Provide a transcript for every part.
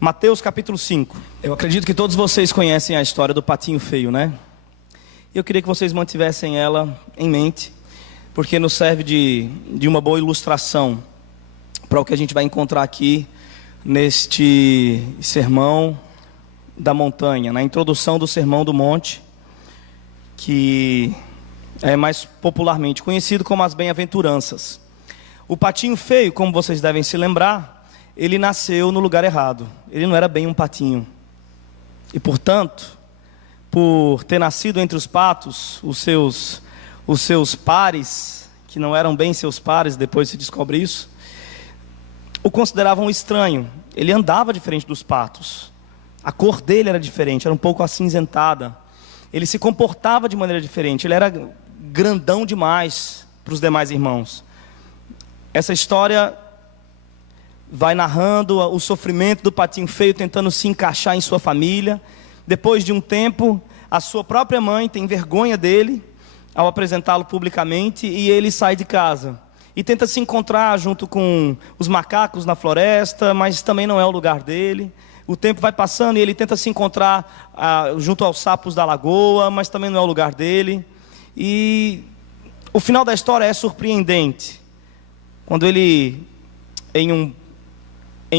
Mateus capítulo 5. Eu acredito que todos vocês conhecem a história do patinho feio, né? Eu queria que vocês mantivessem ela em mente, porque nos serve de uma boa ilustração para o que a gente vai encontrar aqui neste sermão da montanha, na introdução do Sermão do Monte, que é mais popularmente conhecido como as bem-aventuranças. O patinho feio, como vocês devem se lembrar, ele nasceu no lugar errado. Ele não era bem um patinho. E portanto, por ter nascido entre os patos, os seus pares, que não eram bem seus pares, depois se descobre isso, o consideravam estranho. Ele andava diferente dos patos. A cor dele era diferente, era um pouco acinzentada. Ele se comportava de maneira diferente. Ele era grandão demais para os demais irmãos. Essa história vai narrando o sofrimento do patinho feio tentando se encaixar em sua família. Depois de um tempo, a sua própria mãe tem vergonha dele ao apresentá-lo publicamente e ele sai de casa e tenta se encontrar junto com os macacos na floresta, mas também não é o lugar dele. O tempo vai passando e ele tenta se encontrar junto aos sapos da lagoa, mas também não é o lugar dele. E o final da história é surpreendente. Quando ele, em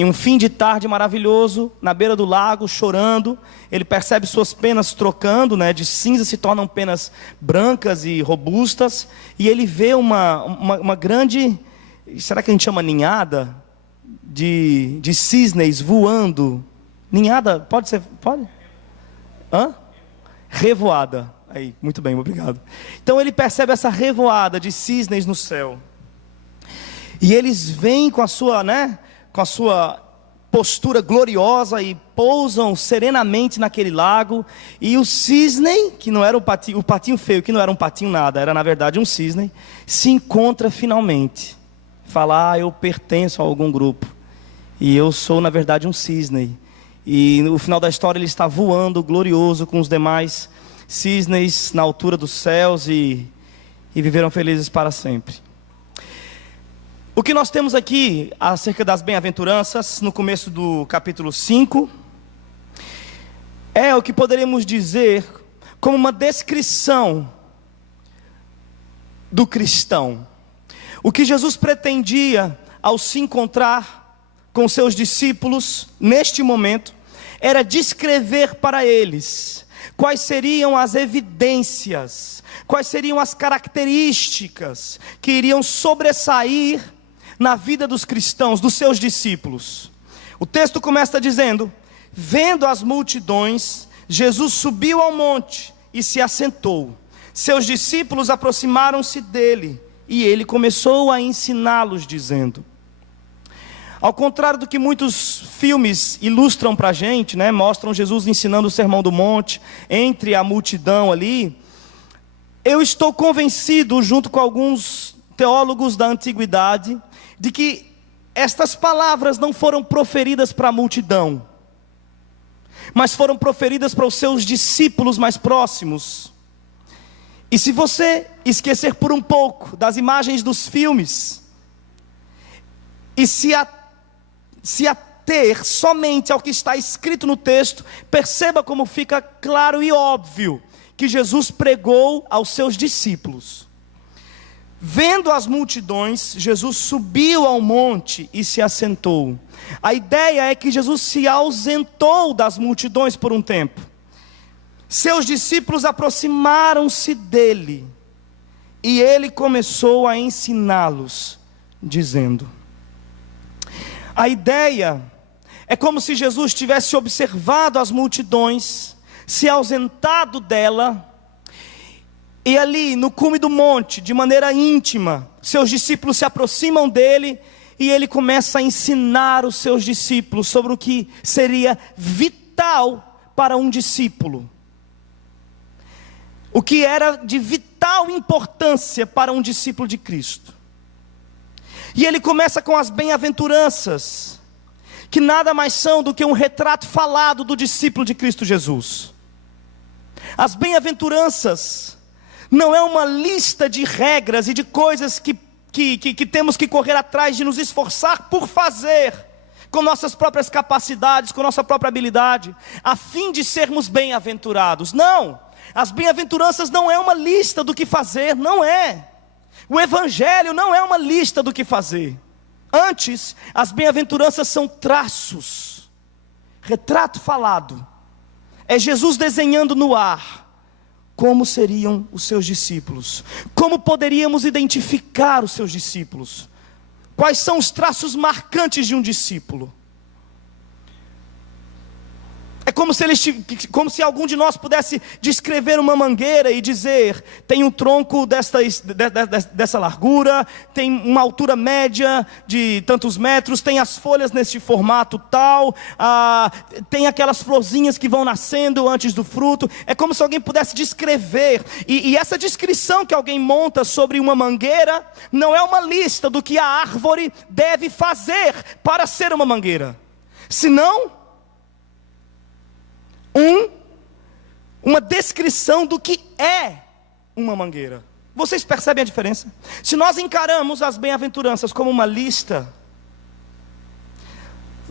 um fim de tarde maravilhoso, na beira do lago, chorando, ele percebe suas penas trocando, né, de cinza se tornam penas brancas e robustas, e ele vê uma grande, será que a gente chama ninhada? De cisnes voando. Ninhada, pode ser? Pode? Hã? Revoada. Aí, muito bem, obrigado. Então ele percebe essa revoada de cisnes no céu. E eles vêm com a sua postura gloriosa e pousam serenamente naquele lago. E o cisne, que não era o patinho feio, que não era um patinho nada, era na verdade um cisne, se encontra finalmente. Fala, eu pertenço a algum grupo. E eu sou na verdade um cisne. E no final da história ele está voando glorioso com os demais cisnes na altura dos céus e viveram felizes para sempre. O que nós temos aqui acerca das bem-aventuranças, no começo do capítulo 5, é o que poderíamos dizer como uma descrição do cristão. O que Jesus pretendia ao se encontrar com seus discípulos neste momento era descrever para eles quais seriam as evidências, quais seriam as características que iriam sobressair na vida dos cristãos, dos seus discípulos. O texto começa dizendo: vendo as multidões, Jesus subiu ao monte e se assentou. Seus discípulos aproximaram-se dele e ele começou a ensiná-los, dizendo... Ao contrário do que muitos filmes ilustram para a gente, né, mostram Jesus ensinando o Sermão do Monte, entre a multidão ali, eu estou convencido, junto com alguns teólogos da antiguidade, de que estas palavras não foram proferidas para a multidão, mas foram proferidas para os seus discípulos mais próximos. E se você esquecer por um pouco das imagens dos filmes, e se ater somente ao que está escrito no texto, perceba como fica claro e óbvio que Jesus pregou aos seus discípulos. Vendo as multidões, Jesus subiu ao monte e se assentou. A ideia é que Jesus se ausentou das multidões por um tempo. Seus discípulos aproximaram-se dele e ele começou a ensiná-los, dizendo... A ideia é como se Jesus tivesse observado as multidões, se ausentado dela, e ali no cume do monte, de maneira íntima, seus discípulos se aproximam dele, e ele começa a ensinar os seus discípulos sobre o que seria vital para um discípulo. O que era de vital importância para um discípulo de Cristo. E ele começa com as bem-aventuranças, que nada mais são do que um retrato falado do discípulo de Cristo Jesus. As bem-aventuranças não é uma lista de regras e de coisas que temos que correr atrás de nos esforçar por fazer, com nossas próprias capacidades, com nossa própria habilidade, a fim de sermos bem-aventurados. Não, as bem-aventuranças não é uma lista do que fazer, não é. O Evangelho não é uma lista do que fazer. Antes, as bem-aventuranças são traços, retrato falado. É Jesus desenhando no ar como seriam os seus discípulos, como poderíamos identificar os seus discípulos, quais são os traços marcantes de um discípulo. É como se algum de nós pudesse descrever uma mangueira e dizer: tem um tronco dessa largura, tem uma altura média de tantos metros, tem as folhas neste formato tal, tem aquelas florzinhas que vão nascendo antes do fruto. É como se alguém pudesse descrever, e essa descrição que alguém monta sobre uma mangueira não é uma lista do que a árvore deve fazer para ser uma mangueira, senão uma descrição do que é uma mangueira. Vocês percebem a diferença? Se nós encaramos as bem-aventuranças como uma lista,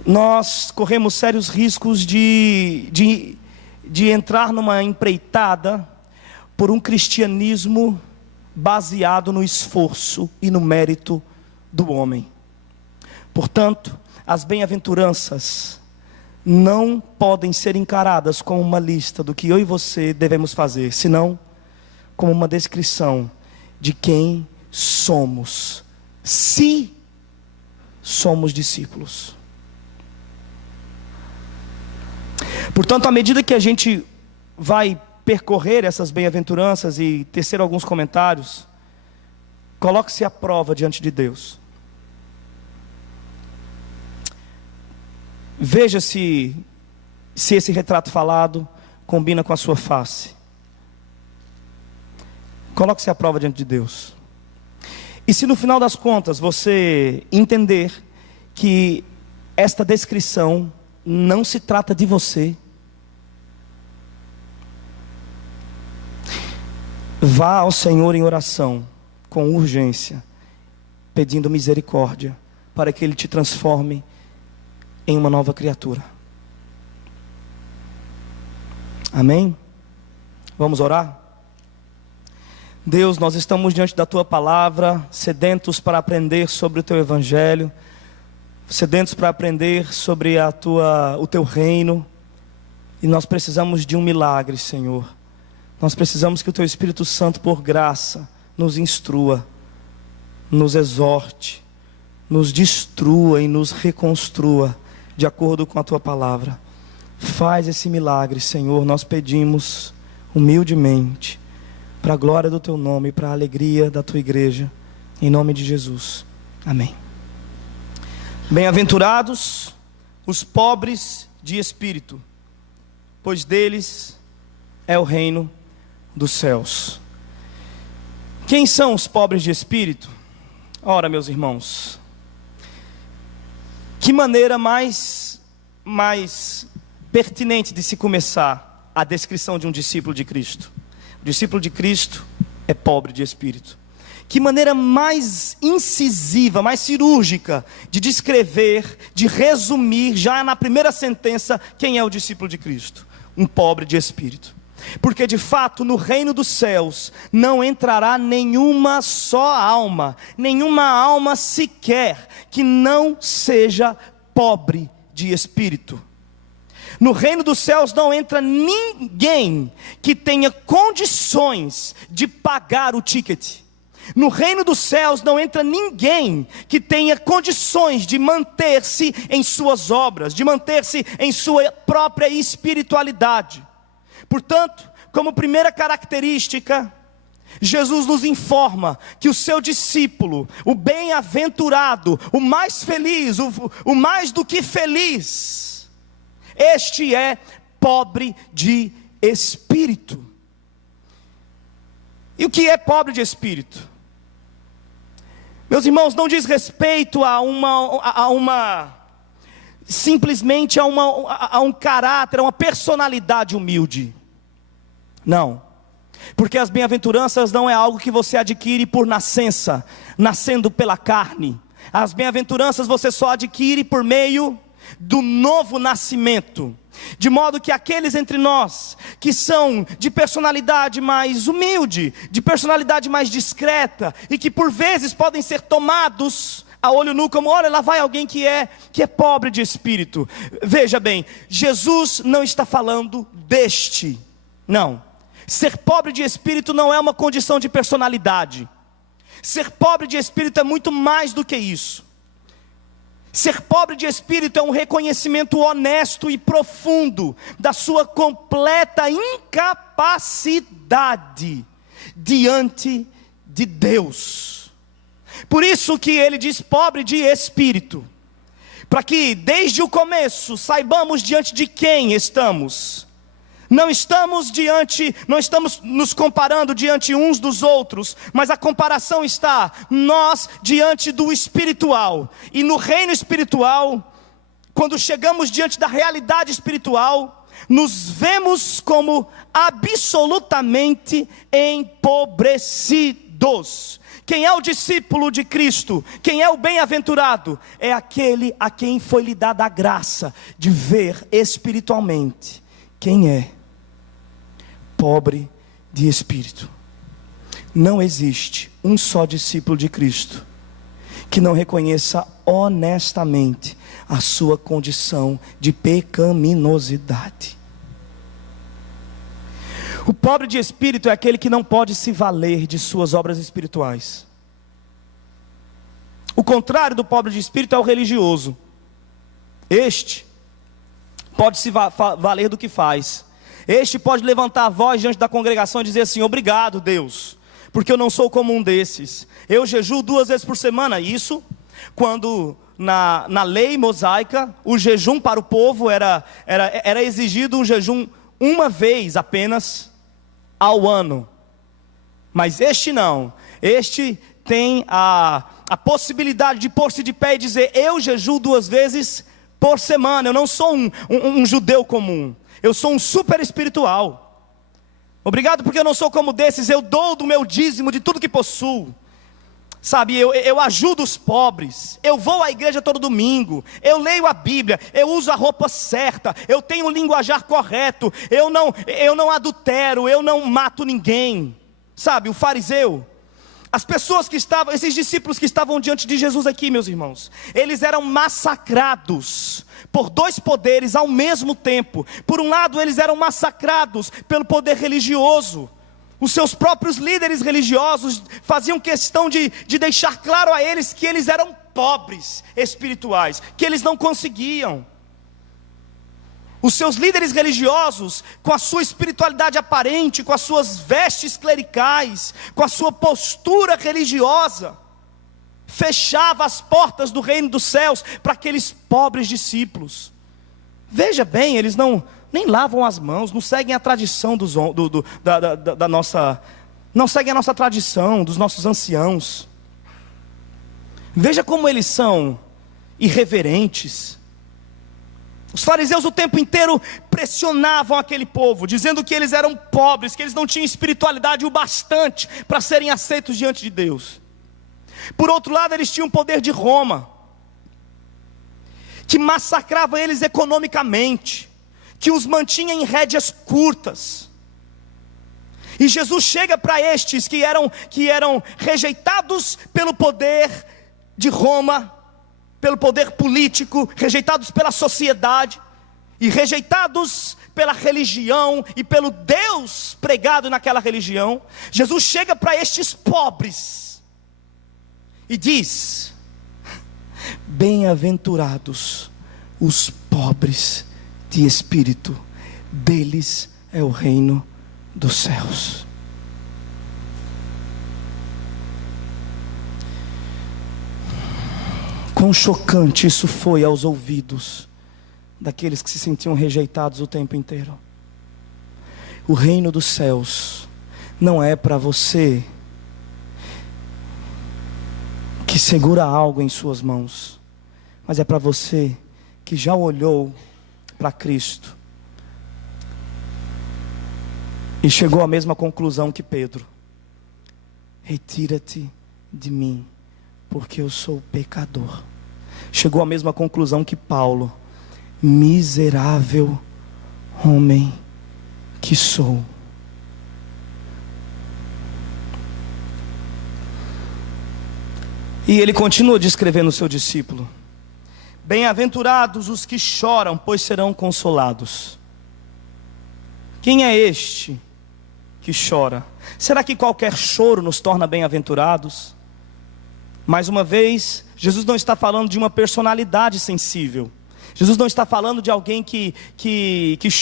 nós corremos sérios riscos de entrar numa empreitada por um cristianismo baseado no esforço e no mérito do homem. Portanto, as bem-aventuranças não podem ser encaradas como uma lista do que eu e você devemos fazer, senão como uma descrição de quem somos, se somos discípulos. Portanto, à medida que a gente vai percorrer essas bem-aventuranças e tecer alguns comentários, coloque-se à prova diante de Deus. Veja se esse retrato falado combina com a sua face. Coloque-se à prova diante de Deus. E se no final das contas você entender que esta descrição não se trata de você, vá ao Senhor em oração, com urgência, pedindo misericórdia, para que Ele te transforme em uma nova criatura. Amém? Vamos orar? Deus, nós estamos diante da Tua palavra, sedentos para aprender sobre o Teu Evangelho, sedentos para aprender sobre o Teu reino, e nós precisamos de um milagre, Senhor. Nós precisamos que o Teu Espírito Santo, por graça, nos instrua, nos exorte, nos destrua e nos reconstrua de acordo com a Tua palavra. Faz esse milagre, Senhor, nós pedimos humildemente, para a glória do Teu nome e para a alegria da Tua igreja, em nome de Jesus, amém. Bem-aventurados os pobres de espírito, pois deles é o reino dos céus. Quem são os pobres de espírito? Ora, meus irmãos, que maneira mais pertinente de se começar a descrição de um discípulo de Cristo? O discípulo de Cristo é pobre de espírito. Que maneira mais incisiva, mais cirúrgica de descrever, de resumir já na primeira sentença quem é o discípulo de Cristo? Um pobre de espírito. Porque de fato no reino dos céus não entrará nenhuma só alma, nenhuma alma sequer que não seja pobre de espírito. No reino dos céus não entra ninguém que tenha condições de pagar o ticket. No reino dos céus não entra ninguém que tenha condições de manter-se em suas obras, de manter-se em sua própria espiritualidade. Portanto, como primeira característica, Jesus nos informa que o seu discípulo, o bem-aventurado, o mais feliz, o mais do que feliz, este é pobre de espírito. E o que é pobre de espírito? Meus irmãos, não diz respeito simplesmente a um caráter, a uma personalidade humilde. Não, porque as bem-aventuranças não é algo que você adquire por nascença, nascendo pela carne. As bem-aventuranças você só adquire por meio do novo nascimento, de modo que aqueles entre nós que são de personalidade mais humilde, de personalidade mais discreta, e que por vezes podem ser tomados a olho nu como, olha, lá vai alguém que é pobre de espírito. Veja bem, Jesus não está falando deste, não. Ser pobre de espírito não é uma condição de personalidade. Ser pobre de espírito é muito mais do que isso. Ser pobre de espírito é um reconhecimento honesto e profundo da sua completa incapacidade diante de Deus. Por isso que ele diz pobre de espírito, para que desde o começo saibamos diante de quem estamos. Não estamos nos comparando diante uns dos outros, mas a comparação está nós diante do espiritual. E no reino espiritual, quando chegamos diante da realidade espiritual, nos vemos como absolutamente empobrecidos. Quem é o discípulo de Cristo? Quem é o bem-aventurado? É aquele a quem foi lhe dada a graça de ver espiritualmente quem é pobre de espírito. Não existe um só discípulo de Cristo que não reconheça honestamente a sua condição de pecaminosidade. O pobre de espírito é aquele que não pode se valer de suas obras espirituais. O contrário do pobre de espírito é o religioso. Este pode se valer do que faz. Este pode levantar a voz diante da congregação e dizer assim: obrigado, Deus, porque eu não sou como um desses. Eu jejuo 2 vezes por semana. Isso quando na lei mosaica o jejum para o povo era exigido um jejum uma vez apenas ao ano. Mas este não. Este tem a possibilidade de pôr-se de pé e dizer: eu jejuo 2 vezes por semana. Eu não sou um judeu comum. Eu sou um super espiritual. Obrigado porque eu não sou como desses. Eu dou do meu dízimo, de tudo que possuo. Sabe, eu ajudo os pobres. Eu vou à igreja todo domingo. Eu leio a Bíblia. Eu uso a roupa certa. Eu tenho o linguajar correto. Eu não adultero. Eu não mato ninguém. Sabe, o fariseu. As pessoas que estavam, esses discípulos que estavam diante de Jesus aqui, meus irmãos, eles eram massacrados por 2 poderes ao mesmo tempo. Por um lado, eles eram massacrados pelo poder religioso. Os seus próprios líderes religiosos faziam questão de deixar claro a eles que eles eram pobres espirituais, que eles não conseguiam. Os seus líderes religiosos, com a sua espiritualidade aparente, com as suas vestes clericais, com a sua postura religiosa, fechava as portas do reino dos céus para aqueles pobres discípulos. Veja bem, eles nem lavam as mãos, não seguem a tradição da nossa, não seguem a nossa tradição dos nossos anciãos. Veja como eles são irreverentes. Os fariseus o tempo inteiro pressionavam aquele povo, dizendo que eles eram pobres, que eles não tinham espiritualidade o bastante para serem aceitos diante de Deus. Por outro lado, eles tinham o poder de Roma, que massacrava eles economicamente, que os mantinha em rédeas curtas. E Jesus chega para estes que eram rejeitados pelo poder de Roma, pelo poder político, rejeitados pela sociedade e rejeitados pela religião e pelo Deus pregado naquela religião. Jesus chega para estes pobres e diz: bem-aventurados os pobres de espírito, deles é o reino dos céus. Quão chocante isso foi aos ouvidos daqueles que se sentiam rejeitados o tempo inteiro. O reino dos céus não é para você que segura algo em suas mãos, mas é para você que já olhou para Cristo e chegou à mesma conclusão que Pedro: retira-te de mim, porque eu sou pecador. Chegou à mesma conclusão que Paulo: miserável homem que sou. E ele continua descrevendo o seu discípulo: bem-aventurados os que choram, pois serão consolados. Quem é este que chora? Será que qualquer choro nos torna bem-aventurados? Mais uma vez, Jesus não está falando de uma personalidade sensível. Jesus não está falando de alguém que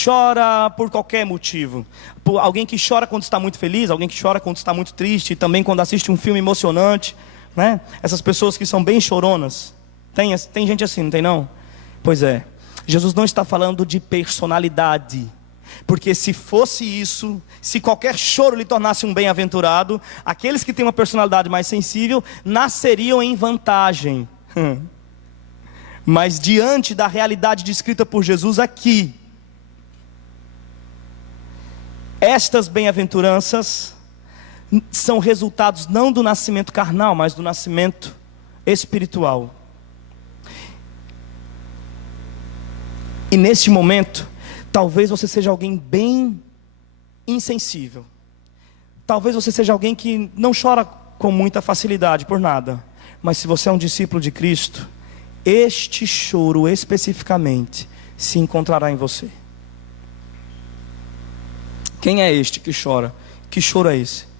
chora por qualquer motivo. Por alguém que chora quando está muito feliz, alguém que chora quando está muito triste, e também quando assiste um filme emocionante, né? Essas pessoas que são bem choronas. Tem gente assim, não tem não? Pois é, Jesus não está falando de personalidade. Porque se fosse isso, se qualquer choro lhe tornasse um bem-aventurado, aqueles que têm uma personalidade mais sensível nasceriam em vantagem. Mas diante da realidade descrita por Jesus aqui, estas bem-aventuranças são resultados não do nascimento carnal, mas do nascimento espiritual. E neste momento, talvez você seja alguém bem insensível. Talvez você seja alguém que não chora com muita facilidade por nada. Mas se você é um discípulo de Cristo, este choro especificamente se encontrará em você. Quem é este que chora? Que choro é esse?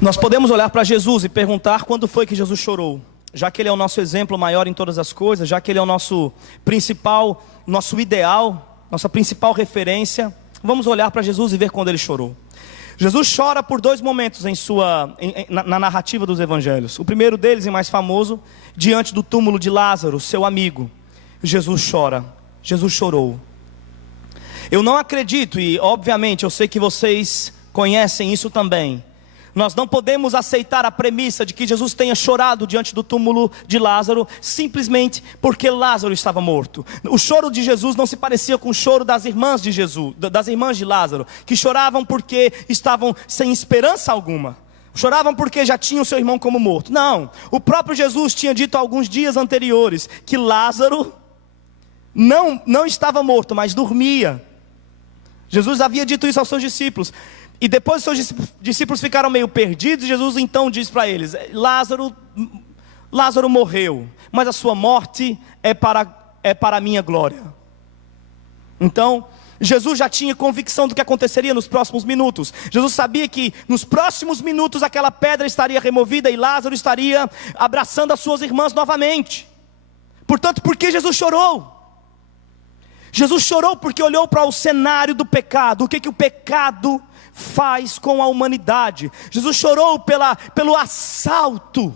Nós podemos olhar para Jesus e perguntar quando foi que Jesus chorou. Já que Ele é o nosso exemplo maior em todas as coisas, já que Ele é o nosso principal, nosso ideal, nossa principal referência, vamos olhar para Jesus e ver quando Ele chorou. Jesus chora por dois momentos na narrativa dos evangelhos. O primeiro deles, e mais famoso, diante do túmulo de Lázaro, seu amigo. Jesus chora, Jesus chorou. Eu não acredito, e obviamente eu sei que vocês conhecem isso também. Nós não podemos aceitar a premissa de que Jesus tenha chorado diante do túmulo de Lázaro simplesmente porque Lázaro estava morto. O choro de Jesus não se parecia com o choro das irmãs de Jesus, das irmãs de Lázaro, que choravam porque estavam sem esperança alguma. Choravam porque já tinham seu irmão como morto. Não, o próprio Jesus tinha dito alguns dias anteriores que Lázaro não estava morto, mas dormia. Jesus havia dito isso aos seus discípulos. E depois os seus discípulos ficaram meio perdidos. Jesus então diz para eles: Lázaro morreu, mas a sua morte é para a minha glória. Então Jesus já tinha convicção do que aconteceria nos próximos minutos. Jesus sabia que nos próximos minutos aquela pedra estaria removida e Lázaro estaria abraçando as suas irmãs novamente. Portanto, por que Jesus chorou? Jesus chorou porque olhou para o cenário do pecado. O que o pecado faz com a humanidade. Jesus chorou pelo assalto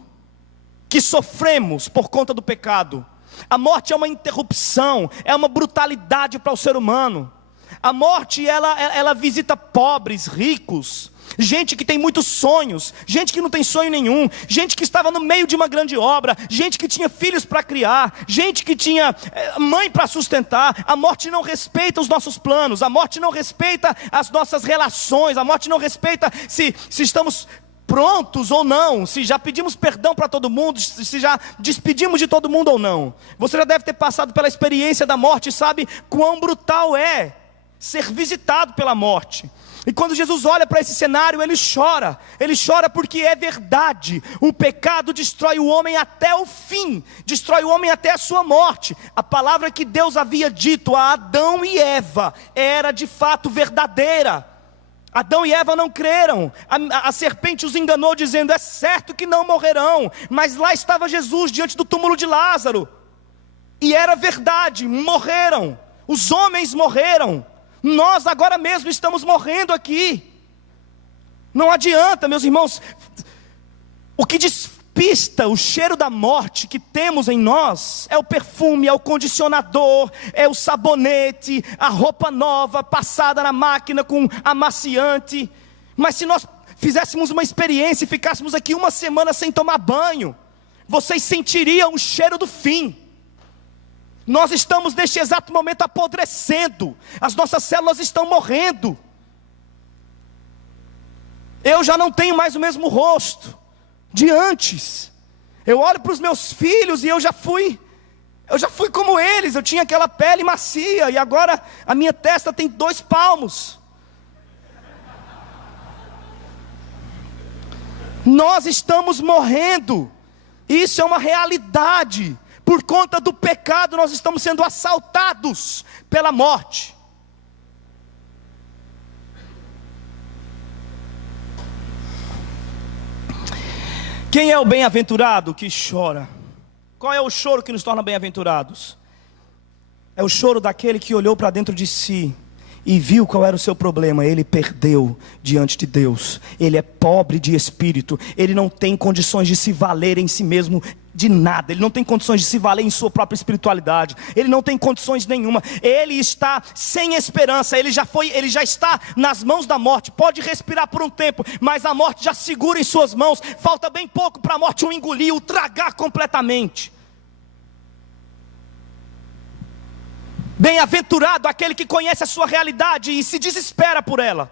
que sofremos por conta do pecado. A morte é uma interrupção, é uma brutalidade para o ser humano. A morte ela visita pobres, ricos, gente que tem muitos sonhos, gente que não tem sonho nenhum, gente que estava no meio de uma grande obra, gente que tinha filhos para criar, gente que tinha mãe para sustentar. A morte não respeita os nossos planos, a morte não respeita as nossas relações, a morte não respeita se estamos prontos ou não, se já pedimos perdão para todo mundo, se já despedimos de todo mundo ou não. Você já deve ter passado pela experiência da morte e sabe quão brutal é ser visitado pela morte. E quando Jesus olha para esse cenário, ele chora porque é verdade. O pecado destrói o homem até o fim, destrói o homem até a sua morte. A palavra que Deus havia dito a Adão e Eva era de fato verdadeira. Adão e Eva não creram, a serpente os enganou dizendo: é certo que não morrerão. Mas lá estava Jesus diante do túmulo de Lázaro, e era verdade, morreram, os homens morreram. Nós agora mesmo estamos morrendo aqui. Não adianta, meus irmãos. O que despista o cheiro da morte que temos em nós é o perfume, é o condicionador, é o sabonete, a roupa nova passada na máquina com amaciante. Mas se nós fizéssemos uma experiência e ficássemos aqui uma semana sem tomar banho, vocês sentiriam o cheiro do fim. Nós estamos neste exato momento apodrecendo, as nossas células estão morrendo. Eu já não tenho mais o mesmo rosto de antes. Eu olho para os meus filhos e eu já fui como eles. Eu tinha aquela pele macia e agora a minha testa tem 2 palmos. Nós estamos morrendo. Isso é uma realidade. Por conta do pecado nós estamos sendo assaltados pela morte. Quem é o bem-aventurado que chora? Qual é o choro que nos torna bem-aventurados? É o choro daquele que olhou para dentro de si e viu qual era o seu problema. Ele perdeu diante de Deus. Ele é pobre de espírito. Ele não tem condições de se valer em si mesmo de nada. Ele não tem condições de se valer em sua própria espiritualidade. Ele não tem condições nenhuma. Ele está sem esperança. Ele já está nas mãos da morte. Pode respirar por um tempo, mas a morte já segura em suas mãos. Falta bem pouco para a morte o engolir, o tragar completamente. Bem-aventurado aquele que conhece a sua realidade e se desespera por ela.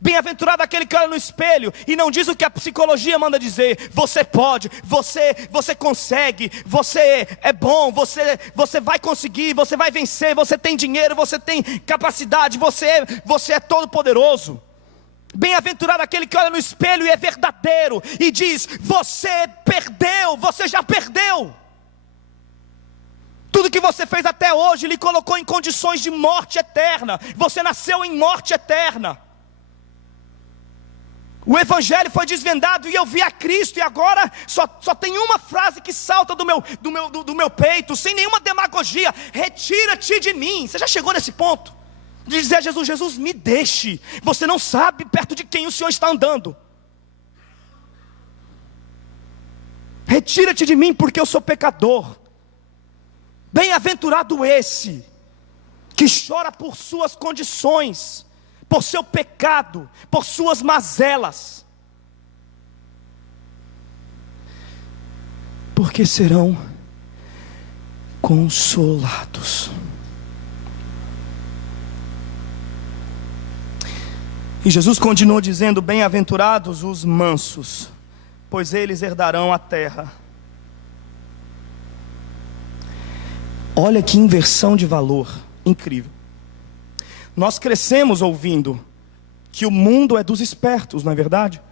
Bem-aventurado aquele que olha no espelho e não diz o que a psicologia manda dizer. Você pode, você consegue, você é bom, você vai conseguir, você vai vencer, você tem dinheiro, você tem capacidade, você é todo poderoso. Bem-aventurado aquele que olha no espelho e é verdadeiro e diz: você perdeu, você já perdeu. Tudo que você fez até hoje lhe colocou em condições de morte eterna. Você nasceu em morte eterna. O Evangelho foi desvendado e eu vi a Cristo. E agora só tem uma frase que salta do meu peito, sem nenhuma demagogia: retira-te de mim. Você já chegou nesse ponto? De dizer a Jesus: Jesus, me deixe. Você não sabe perto de quem o Senhor está andando. Retira-te de mim porque eu sou pecador. Bem-aventurado esse que chora por suas condições, por seu pecado, por suas mazelas, porque serão consolados. E Jesus continuou dizendo: bem-aventurados os mansos, pois eles herdarão a terra. Olha que inversão de valor, incrível. Nós crescemos ouvindo que o mundo é dos espertos, não é verdade?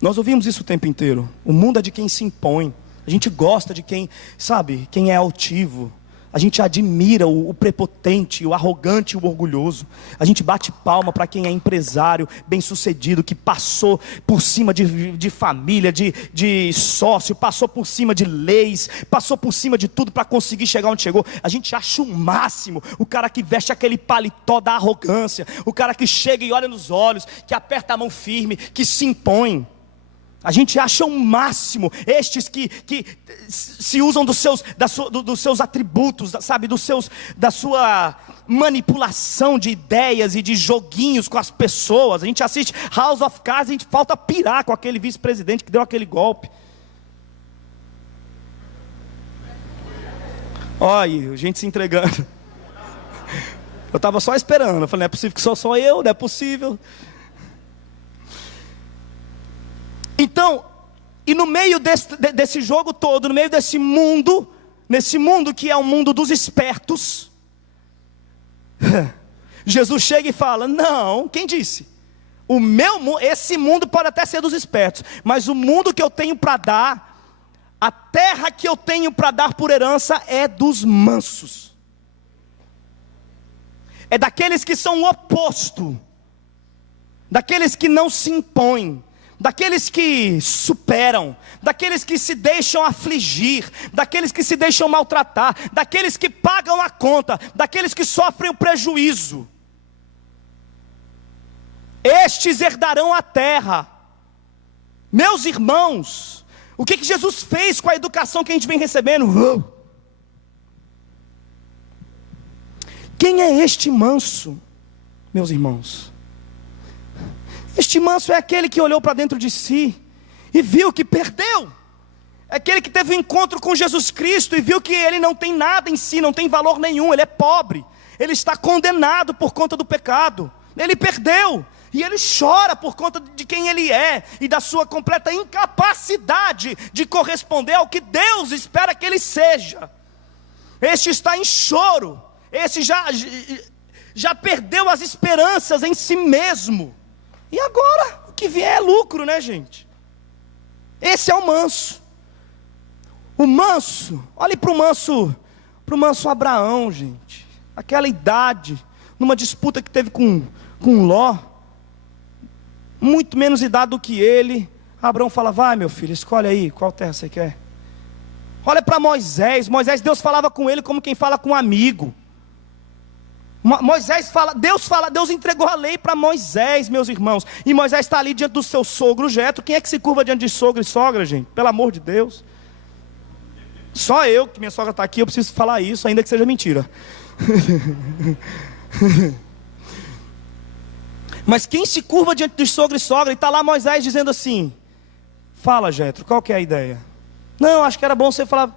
Nós ouvimos isso o tempo inteiro. O mundo é de quem se impõe. A gente gosta de quem, sabe, quem é altivo. A gente admira o prepotente, o arrogante e o orgulhoso. A gente bate palma para quem é empresário, bem-sucedido, que passou por cima de família, de sócio, passou por cima de leis, passou por cima de tudo para conseguir chegar onde chegou. A gente acha o máximo o cara que veste aquele paletó da arrogância, o cara que chega e olha nos olhos, que aperta a mão firme, que se impõe. A gente acha o máximo estes que se usam dos seus atributos, sabe, da sua manipulação de ideias e de joguinhos com as pessoas. A gente assiste House of Cards e a gente falta pirar com aquele vice-presidente que deu aquele golpe. Olha, a gente se entregando. Eu estava só esperando, eu falei: não é possível que sou eu, não é possível. Então, e no meio desse jogo todo, no meio desse mundo, nesse mundo que é o mundo dos espertos, Jesus chega e fala: não, quem disse? Esse mundo pode até ser dos espertos, mas o mundo que eu tenho para dar, a terra que eu tenho para dar por herança é dos mansos. É daqueles que são o oposto, daqueles que não se impõem, daqueles que superam, daqueles que se deixam afligir, daqueles que se deixam maltratar, daqueles que pagam a conta, daqueles que sofrem o prejuízo. Estes herdarão a terra. Meus irmãos, o que Jesus fez com a educação que a gente vem recebendo? Quem é este manso, meus irmãos? Este manso é aquele que olhou para dentro de si e viu que perdeu. É aquele que teve um encontro com Jesus Cristo e viu que ele não tem nada em si, não tem valor nenhum, ele é pobre. Ele está condenado por conta do pecado. Ele perdeu. E ele chora por conta de quem ele é e da sua completa incapacidade de corresponder ao que Deus espera que ele seja. Este está em choro. Esse já perdeu as esperanças em si mesmo. E agora, o que vier é lucro, né, gente? Esse é o manso. O manso, olhe para o manso Abraão, gente. Aquela idade, numa disputa que teve com Ló, muito menos idade do que ele. Abraão fala: vai, meu filho, escolhe aí, qual terra você quer? Olha para Moisés, Deus falava com ele como quem fala com um amigo. Deus entregou a lei para Moisés, meus irmãos. E Moisés está ali diante do seu sogro Jetro. Quem é que se curva diante de sogro e sogra, gente? Pelo amor de Deus. Só eu, que minha sogra está aqui, eu preciso falar isso, ainda que seja mentira. Mas quem se curva diante de sogro e sogra, e está lá Moisés dizendo assim: fala, Jetro, qual que é a ideia? Não, acho que era bom você falar.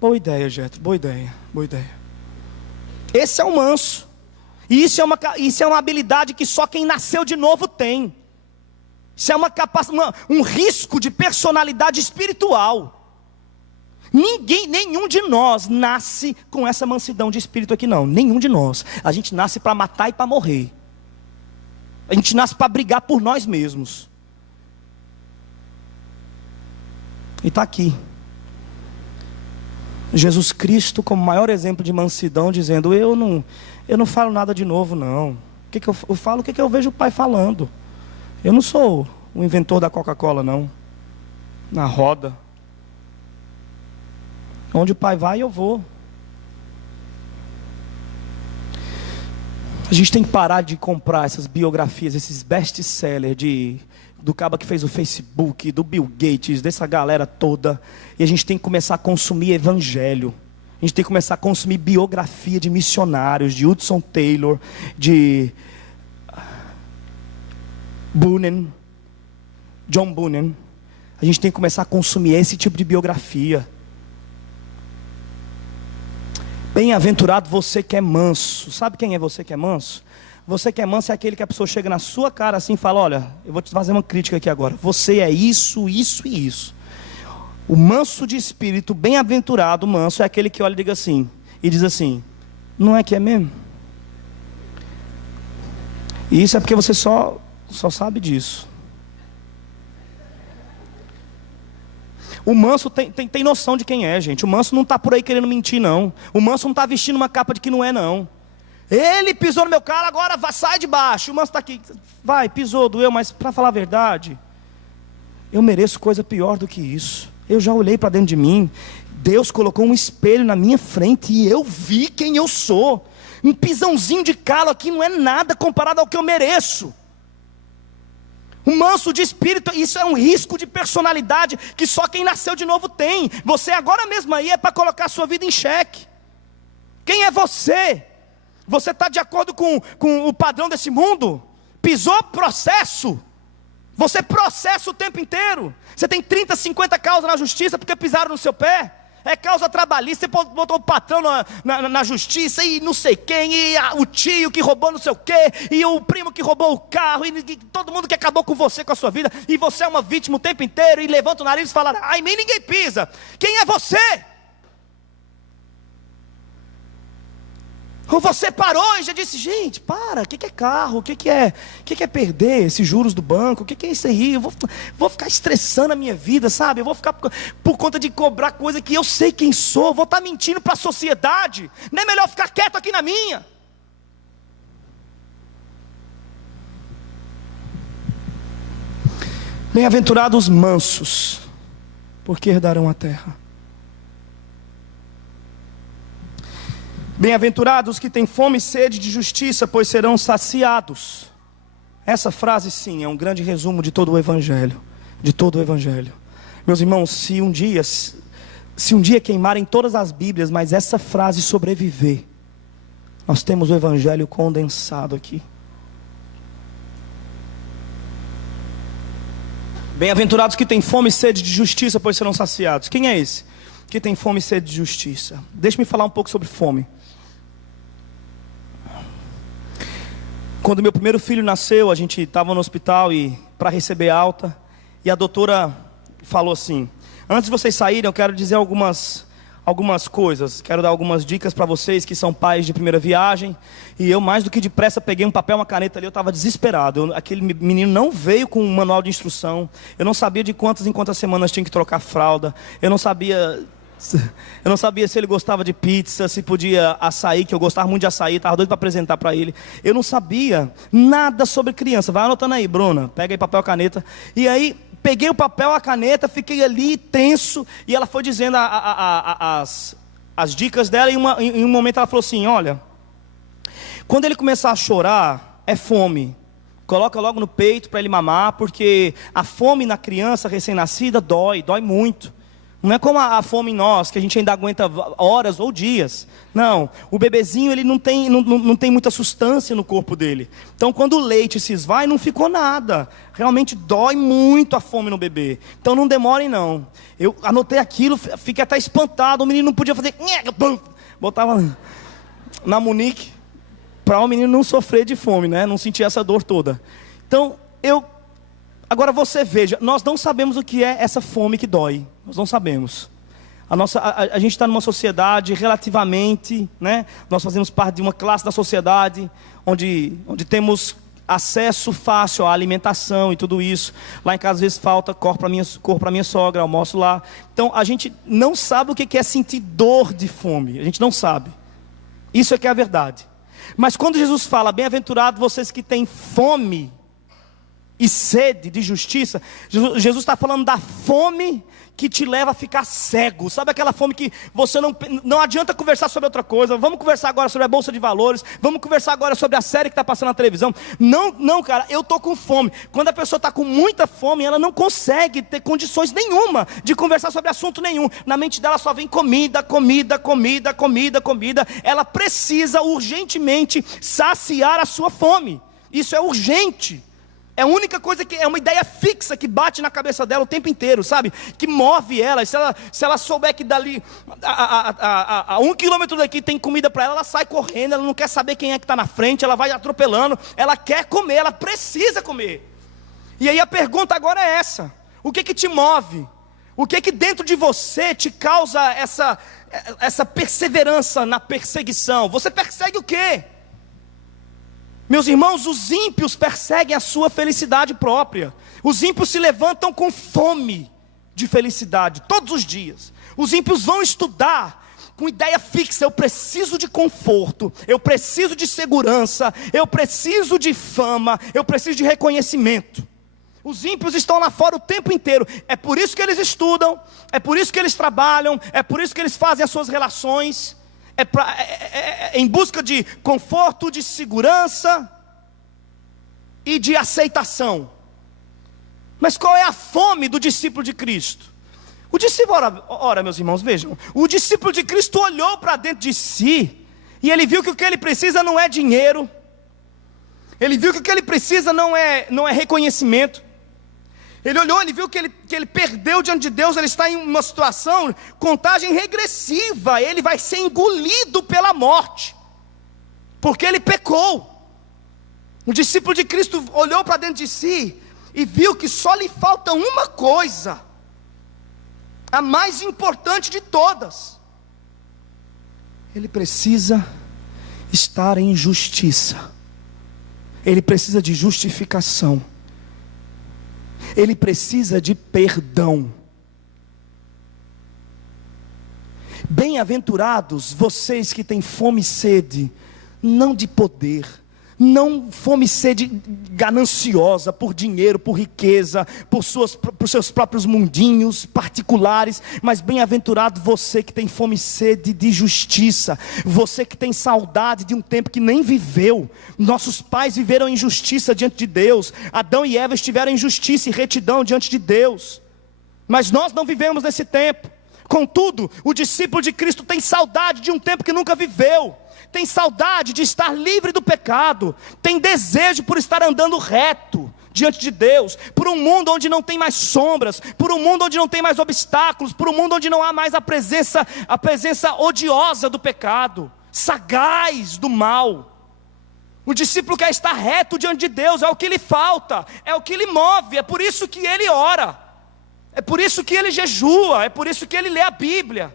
Boa ideia, Jetro, boa ideia, boa ideia. Esse é o manso. E isso é uma habilidade que só quem nasceu de novo tem. Isso é um risco de personalidade espiritual. Nenhum de nós nasce com essa mansidão de espírito aqui não. Nenhum de nós. A gente nasce para matar e para morrer. A gente nasce para brigar por nós mesmos. E está aqui Jesus Cristo como maior exemplo de mansidão, dizendo: eu não falo nada de novo não. Eu falo o que eu vejo o Pai falando. Eu não sou o inventor da Coca-Cola não. Na roda. Onde o Pai vai, eu vou. A gente tem que parar de comprar essas biografias, esses best-sellers do cara que fez o Facebook, do Bill Gates, dessa galera toda. E a gente tem que começar a consumir evangelho. A gente tem que começar a consumir biografia de missionários, de Hudson Taylor, de John Bunyan. A gente tem que começar a consumir esse tipo de biografia. Bem-aventurado você que é manso. Sabe quem é você que é manso? Você que é manso é aquele que a pessoa chega na sua cara assim e fala: olha, eu vou te fazer uma crítica aqui agora. Você é isso, isso e isso. O manso de espírito, bem-aventurado, manso, é aquele que olha e diz assim: não é que é mesmo? E isso é porque você só sabe disso. O manso tem noção de quem é, gente. O manso não está por aí querendo mentir, não. O manso não está vestindo uma capa de que não é, não. Ele pisou no meu calo, agora sai de baixo. O manso está aqui. Vai, pisou, doeu, mas para falar a verdade, eu mereço coisa pior do que isso. Eu já olhei para dentro de mim. Deus colocou um espelho na minha frente e eu vi quem eu sou. Um pisãozinho de calo aqui não é nada comparado ao que eu mereço. Um manso de espírito, isso é um risco de personalidade que só quem nasceu de novo tem. Você agora mesmo aí é para colocar a sua vida em xeque. Quem é você? Você está de acordo com o padrão desse mundo? Pisou, processo. Você processa o tempo inteiro. Você tem 30, 50 causas na justiça porque pisaram no seu pé. É causa trabalhista, você botou o patrão na justiça, e não sei quem, e o tio que roubou não sei o quê, e o primo que roubou o carro, e todo mundo que acabou com você, com a sua vida, e você é uma vítima o tempo inteiro, e levanta o nariz e fala: ai, em mim ninguém pisa. Quem é você? Ou você parou e já disse: gente, para, o que é carro? O que é perder esses juros do banco? O que é isso aí? Eu vou ficar estressando a minha vida, sabe? Eu vou ficar por conta de cobrar coisa que eu sei quem sou. Vou estar mentindo para a sociedade. Não é melhor ficar quieto aqui na minha? Bem-aventurados os mansos, porque herdarão a terra. Bem-aventurados que têm fome e sede de justiça, pois serão saciados. Essa frase sim é um grande resumo de todo o Evangelho. De todo o Evangelho. Meus irmãos, se um dia queimarem todas as Bíblias, mas essa frase sobreviver, nós temos o Evangelho condensado aqui. Bem-aventurados que têm fome e sede de justiça, pois serão saciados. Quem é esse que tem fome e sede de justiça? Deixe-me falar um pouco sobre fome. Quando meu primeiro filho nasceu, a gente estava no hospital e para receber alta, e a doutora falou assim: antes de vocês saírem, eu quero dizer algumas coisas, quero dar algumas dicas para vocês que são pais de primeira viagem. E eu, mais do que depressa, peguei um papel, uma caneta ali, eu estava desesperado. Aquele menino não veio com um manual de instrução, eu não sabia de quantas em quantas semanas tinha que trocar fralda, eu não sabia se ele gostava de pizza, se podia açaí, que eu gostava muito de açaí, estava doido para apresentar para ele. Eu não sabia nada sobre criança. Vai anotando aí, Bruna, pega aí papel e caneta. E aí, peguei o papel, a caneta, fiquei ali tenso, e ela foi dizendo as dicas dela, e em um momento ela falou assim: olha, quando ele começar a chorar, é fome. Coloca logo no peito para ele mamar, porque a fome na criança recém-nascida dói muito. Não é como a fome em nós, que a gente ainda aguenta horas ou dias. Não, o bebezinho ele não tem muita substância no corpo dele. Então quando o leite se esvai, não ficou nada. Realmente dói muito a fome no bebê. Então não demorem não. Eu anotei aquilo, fiquei até espantado. O menino não podia fazer... Botava na munique, para o menino não sofrer de fome, né? Não sentir essa dor toda. Então agora você veja, nós não sabemos o que é essa fome que dói. Nós não sabemos. A gente está numa sociedade relativamente, né? Nós fazemos parte de uma classe da sociedade onde temos acesso fácil à alimentação e tudo isso. Lá em casa às vezes falta cor para minha sogra, almoço lá. Então a gente não sabe o que é sentir dor de fome. A gente não sabe. Isso é que é a verdade. Mas quando Jesus fala: bem-aventurado vocês que têm fome e sede de justiça, Jesus está falando da fome que te leva a ficar cego. Sabe aquela fome que você não adianta conversar sobre outra coisa? Vamos conversar agora sobre a Bolsa de Valores, vamos conversar agora sobre a série que está passando na televisão. Não, cara, eu estou com fome. Quando a pessoa está com muita fome, ela não consegue ter condições nenhuma de conversar sobre assunto nenhum. Na mente dela só vem comida. Ela precisa urgentemente saciar a sua fome. Isso é urgente. É a única coisa que é uma ideia fixa que bate na cabeça dela o tempo inteiro, sabe? Que move ela. Se ela souber que dali a 1 quilômetro daqui tem comida para ela sai correndo. Ela não quer saber quem é que está na frente. Ela vai atropelando. Ela quer comer, ela precisa comer. E aí a pergunta agora é essa: o que te move? O que dentro de você te causa essa perseverança na perseguição? Você persegue o quê? Meus irmãos, os ímpios perseguem a sua felicidade própria. Os ímpios se levantam com fome de felicidade todos os dias. Os ímpios vão estudar com ideia fixa: eu preciso de conforto, eu preciso de segurança, eu preciso de fama, eu preciso de reconhecimento. Os ímpios estão lá fora o tempo inteiro. É por isso que eles estudam, é por isso que eles trabalham, é por isso que eles fazem as suas relações. Em busca de conforto, de segurança e de aceitação. Mas qual é a fome do discípulo de Cristo? O discípulo, ora meus irmãos, vejam, o discípulo de Cristo olhou para dentro de si e ele viu que o que ele precisa não é dinheiro. Ele viu que o que ele precisa não é reconhecimento. Ele olhou, ele viu que ele perdeu diante de Deus. Ele está em uma situação, contagem regressiva. Ele vai ser engolido pela morte, porque ele pecou. O discípulo de Cristo olhou para dentro de si e viu que só lhe falta uma coisa, a mais importante de todas. Ele precisa estar em justiça. Ele precisa de justificação. Ele precisa de perdão. Bem-aventurados vocês que têm fome e sede, não de poder, não fome e sede gananciosa por dinheiro, por riqueza, por seus próprios mundinhos particulares, mas bem-aventurado você que tem fome e sede de justiça, você que tem saudade de um tempo que nem viveu. Nossos pais viveram em justiça diante de Deus, Adão e Eva estiveram em justiça e retidão diante de Deus, mas nós não vivemos nesse tempo. Contudo, o discípulo de Cristo tem saudade de um tempo que nunca viveu, tem saudade de estar livre do pecado, tem desejo por estar andando reto diante de Deus, por um mundo onde não tem mais sombras, por um mundo onde não tem mais obstáculos, por um mundo onde não há mais a presença odiosa do pecado, sagaz do mal. O discípulo quer estar reto diante de Deus, é o que lhe falta, é o que lhe move, é por isso que ele ora, é por isso que ele jejua, é por isso que ele lê a Bíblia,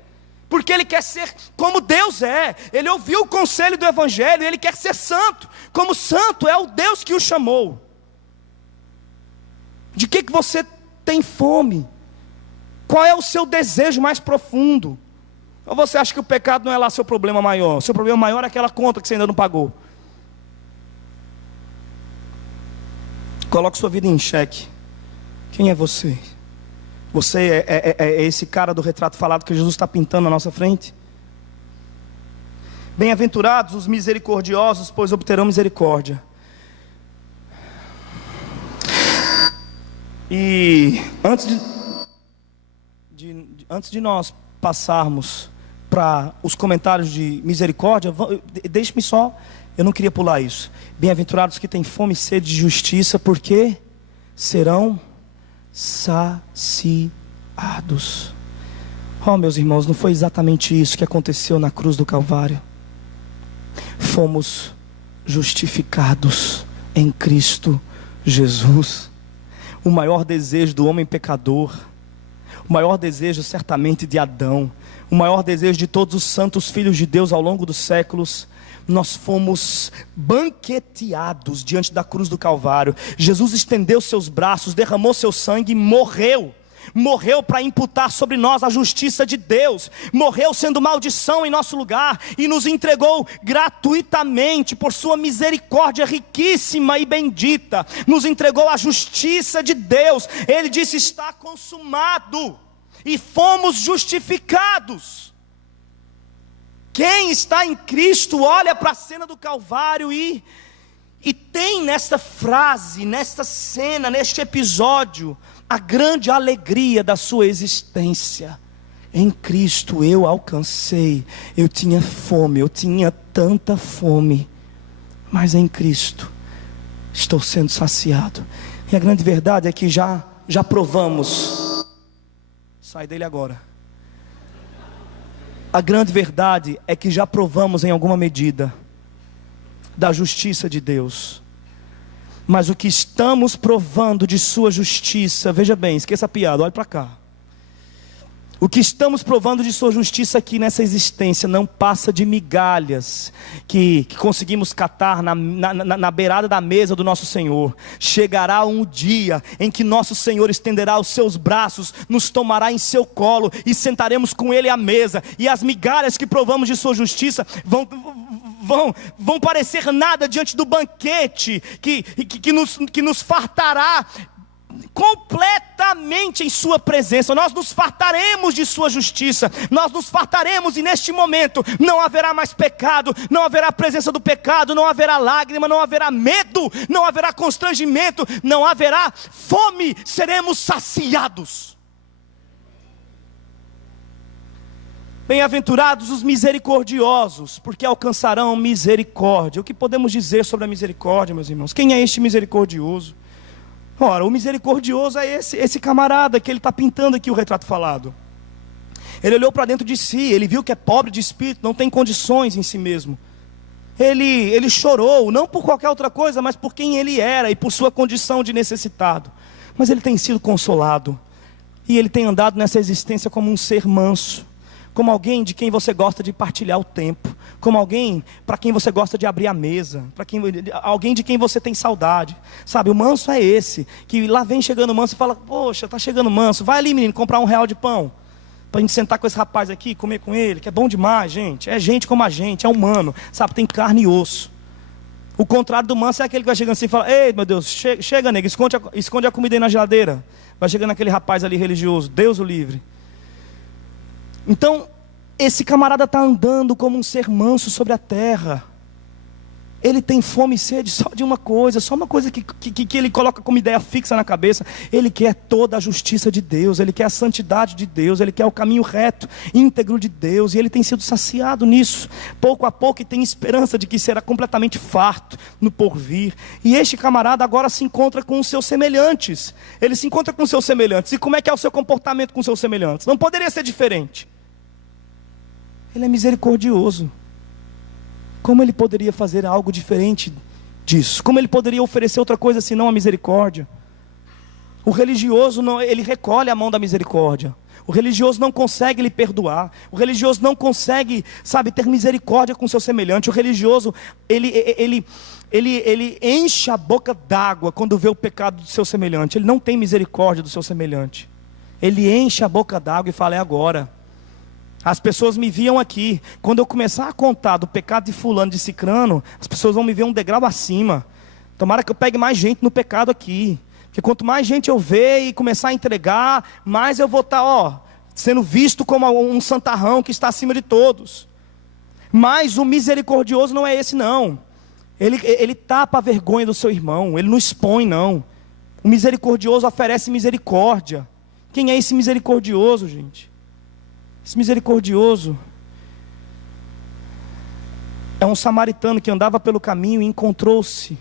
porque ele quer ser como Deus é. Ele ouviu o conselho do Evangelho, ele quer ser santo, como santo é o Deus que o chamou. De que você tem fome? Qual é o seu desejo mais profundo? Ou você acha que o pecado não é lá seu problema maior? O seu problema maior é aquela conta que você ainda não pagou. Coloque sua vida em xeque. Quem é você? Você é esse cara do retrato falado que Jesus está pintando na nossa frente? Bem-aventurados os misericordiosos, pois obterão misericórdia. E antes de nós passarmos para os comentários de misericórdia, deixe-me só, eu não queria pular isso. Bem-aventurados que têm fome e sede de justiça, porque serão saciados. Oh, meus irmãos, não foi exatamente isso que aconteceu na cruz do Calvário. Fomos justificados em Cristo Jesus. O maior desejo do homem pecador, o maior desejo certamente de Adão, o maior desejo de todos os santos filhos de Deus ao longo dos séculos, nós fomos banqueteados diante da cruz do Calvário. Jesus estendeu seus braços, derramou seu sangue e morreu para imputar sobre nós a justiça de Deus, morreu sendo maldição em nosso lugar, e nos entregou gratuitamente, por sua misericórdia riquíssima e bendita, nos entregou a justiça de Deus. Ele disse: está consumado, e fomos justificados. Quem está em Cristo olha para a cena do Calvário e tem nesta frase, nesta cena, neste episódio, a grande alegria da sua existência. Em Cristo eu alcancei. Eu tinha fome, eu tinha tanta fome, mas em Cristo estou sendo saciado. E a grande verdade é que já provamos. Sai dele agora. A grande verdade é que já provamos em alguma medida da justiça de Deus. Mas o que estamos provando de sua justiça, veja bem, esqueça a piada, olhe para cá. O que estamos provando de sua justiça aqui nessa existência não passa de migalhas que conseguimos catar na beirada da mesa do nosso Senhor. Chegará um dia em que nosso Senhor estenderá os seus braços, nos tomará em seu colo e sentaremos com Ele à mesa. E as migalhas que provamos de sua justiça vão parecer nada diante do banquete que nos fartará completamente em sua presença. Nós nos fartaremos de sua justiça, nós nos fartaremos, e neste momento não haverá mais pecado, não haverá presença do pecado, não haverá lágrima, não haverá medo, não haverá constrangimento, não haverá fome, seremos saciados. Bem-aventurados os misericordiosos, porque alcançarão misericórdia. O que podemos dizer sobre a misericórdia, meus irmãos? Quem é este misericordioso? Ora, o misericordioso é esse camarada que ele está pintando aqui o retrato falado. Ele olhou para dentro de si, ele viu que é pobre de espírito, não tem condições em si mesmo. Ele chorou, não por qualquer outra coisa, mas por quem ele era e por sua condição de necessitado. Mas ele tem sido consolado, e ele tem andado nessa existência como um ser manso, como alguém de quem você gosta de partilhar o tempo, como alguém para quem você gosta de abrir a mesa, alguém de quem você tem saudade, sabe? O manso é esse, que lá vem chegando manso e fala: poxa, está chegando manso, vai ali, menino, comprar R$1 de pão, para a gente sentar com esse rapaz aqui, comer com ele, que é bom demais, gente, é gente como a gente, é humano, sabe? Tem carne e osso. O contrário do manso é aquele que vai chegando assim e fala: ei, meu Deus, chega, nego, esconde a comida aí na geladeira. Vai chegando aquele rapaz ali religioso, Deus o livre. Então, esse camarada está andando como um ser manso sobre a terra. Ele tem fome e sede só de uma coisa, só uma coisa que ele coloca como ideia fixa na cabeça. Ele quer toda a justiça de Deus, ele quer a santidade de Deus, ele quer o caminho reto, íntegro de Deus, e ele tem sido saciado nisso, pouco a pouco, e tem esperança de que será completamente farto no porvir. E este camarada agora se encontra com os seus semelhantes. Ele se encontra com os seus semelhantes. E como é que é o seu comportamento com os seus semelhantes? Não poderia ser diferente. Ele é misericordioso. Como ele poderia fazer algo diferente disso? Como ele poderia oferecer outra coisa senão a misericórdia? O religioso, não, ele recolhe a mão da misericórdia. O religioso não consegue lhe perdoar. O religioso não consegue, ter misericórdia com seu semelhante. O religioso, ele enche a boca d'água quando vê o pecado do seu semelhante. Ele não tem misericórdia do seu semelhante. Ele enche a boca d'água e fala: é agora. As pessoas me viam aqui. Quando eu começar a contar do pecado de fulano, de cicrano, as pessoas vão me ver um degrau acima. Tomara que eu pegue mais gente no pecado aqui. Porque quanto mais gente eu ver e começar a entregar, mais eu vou estar, sendo visto como um santarrão que está acima de todos. Mas o misericordioso não é esse não. Ele tapa a vergonha do seu irmão, ele não expõe não. O misericordioso oferece misericórdia. Quem é esse misericordioso, gente? Esse misericordioso é um samaritano que andava pelo caminho e encontrou-se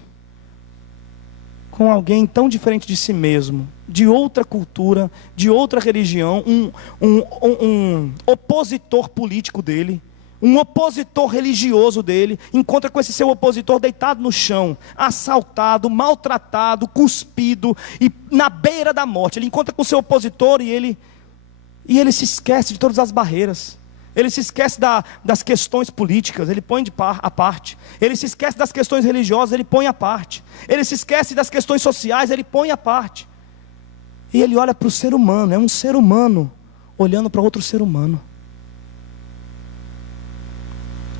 com alguém tão diferente de si mesmo, de outra cultura, de outra religião, um opositor político dele, um opositor religioso dele, encontra com esse seu opositor deitado no chão, assaltado, maltratado, cuspido e na beira da morte. Ele encontra com o seu opositor e ele se esquece de todas as barreiras. Ele se esquece das questões políticas, ele põe à parte. Ele se esquece das questões religiosas, ele põe à parte. Ele se esquece das questões sociais, ele põe à parte. E ele olha para o ser humano, é um ser humano olhando para outro ser humano.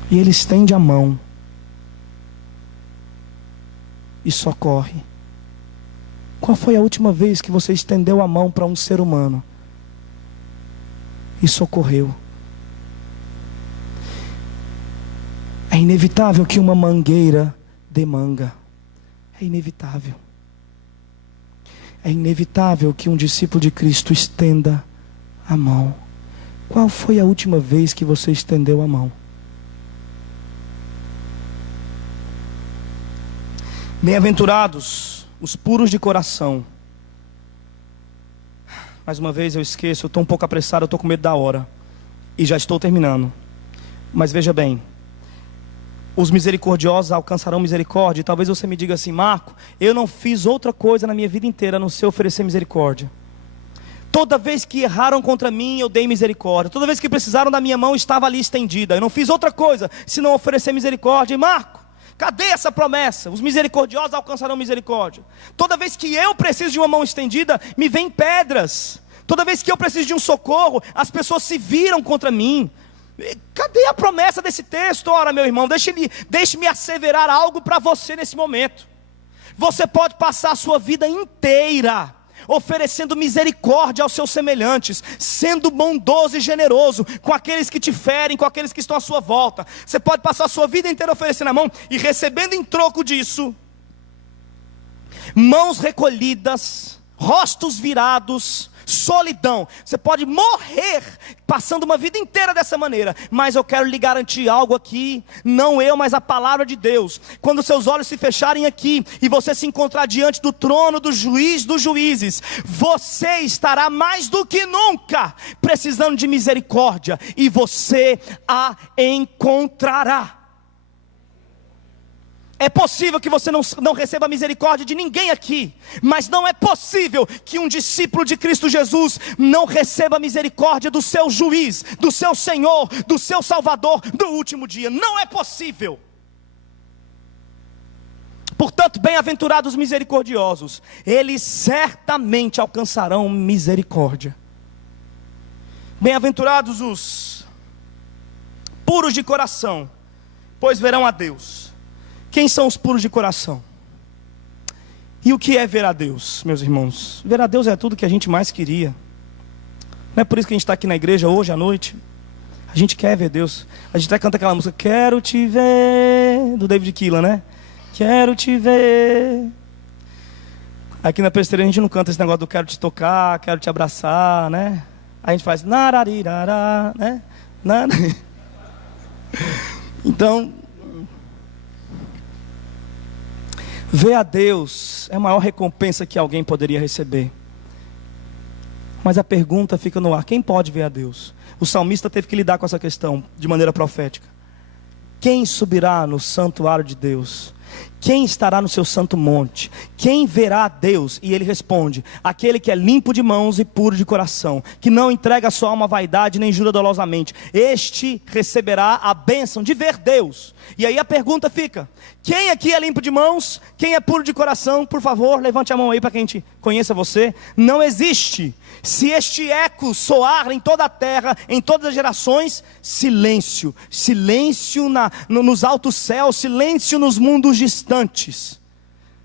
E ele estende a mão e socorre. Qual foi a última vez que você estendeu a mão para um ser humano e socorreu? É inevitável que uma mangueira dê manga. É inevitável. É inevitável que um discípulo de Cristo estenda a mão. Qual foi a última vez que você estendeu a mão? Bem-aventurados os puros de coração. Mais uma vez eu esqueço, eu estou um pouco apressado, eu estou com medo da hora. E já estou terminando. Mas veja bem, os misericordiosos alcançarão misericórdia. E talvez você me diga assim: Marco, eu não fiz outra coisa na minha vida inteira a não ser oferecer misericórdia. Toda vez que erraram contra mim, eu dei misericórdia. Toda vez que precisaram da minha mão, estava ali estendida. Eu não fiz outra coisa senão oferecer misericórdia. E Marco, cadê essa promessa? Os misericordiosos alcançarão misericórdia. Toda vez que eu preciso de uma mão estendida, me vêm pedras. Toda vez que eu preciso de um socorro, as pessoas se viram contra mim. Cadê a promessa desse texto? Ora, meu irmão, deixe-me asseverar algo para você nesse momento. Você pode passar a sua vida inteira oferecendo misericórdia aos seus semelhantes, sendo bondoso e generoso com aqueles que te ferem, com aqueles que estão à sua volta. Você pode passar a sua vida inteira oferecendo a mão e recebendo em troco disso mãos recolhidas, rostos virados, solidão. Você pode morrer passando uma vida inteira dessa maneira, mas eu quero lhe garantir algo aqui, não eu, mas a palavra de Deus. Quando seus olhos se fecharem aqui e você se encontrar diante do trono do juiz dos juízes, você estará mais do que nunca precisando de misericórdia, e você a encontrará. É possível que você não receba a misericórdia de ninguém aqui, mas não é possível que um discípulo de Cristo Jesus não receba a misericórdia do seu juiz, do seu Senhor, do seu Salvador, do último dia. Não é possível. Portanto, bem-aventurados os misericordiosos, eles certamente alcançarão misericórdia. Bem-aventurados os puros de coração, pois verão a Deus. Quem são os puros de coração? E o que é ver a Deus, meus irmãos? Ver a Deus é tudo que a gente mais queria. Não é por isso que a gente está aqui na igreja hoje à noite. A gente quer ver Deus. A gente até canta aquela música, quero te ver, do David Keelan, né? Quero te ver. Aqui na Presteriana a gente não canta esse negócio do quero te tocar, quero te abraçar, né? A gente faz nararirará, né? Então, ver a Deus é a maior recompensa que alguém poderia receber. Mas a pergunta fica no ar: quem pode ver a Deus? O salmista teve que lidar com essa questão de maneira profética. Quem subirá no santuário de Deus? quem estará no seu santo monte? Quem verá a Deus? E ele responde: aquele que é limpo de mãos e puro de coração, que não entrega a sua alma à vaidade, nem jura dolosamente. Este receberá a bênção de ver Deus. E aí a pergunta fica: quem aqui é limpo de mãos? Quem é puro de coração? Por favor, levante a mão aí para que a gente conheça você. Não existe. Se este eco soar em toda a terra, em todas as gerações, silêncio. Silêncio nos altos céus, silêncio nos mundos distantes.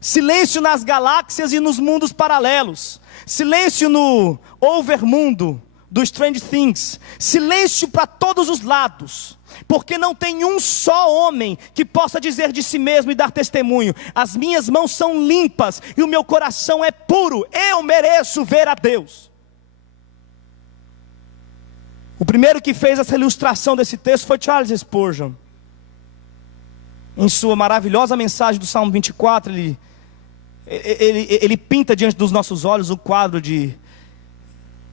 Silêncio nas galáxias e nos mundos paralelos. Silêncio no overmundo do Strange Things. Silêncio para todos os lados. Porque não tem um só homem que possa dizer de si mesmo e dar testemunho: as minhas mãos são limpas e o meu coração é puro, eu mereço ver a Deus. O primeiro que fez essa ilustração desse texto foi Charles Spurgeon. Em sua maravilhosa mensagem do Salmo 24, ele pinta diante dos nossos olhos o quadro de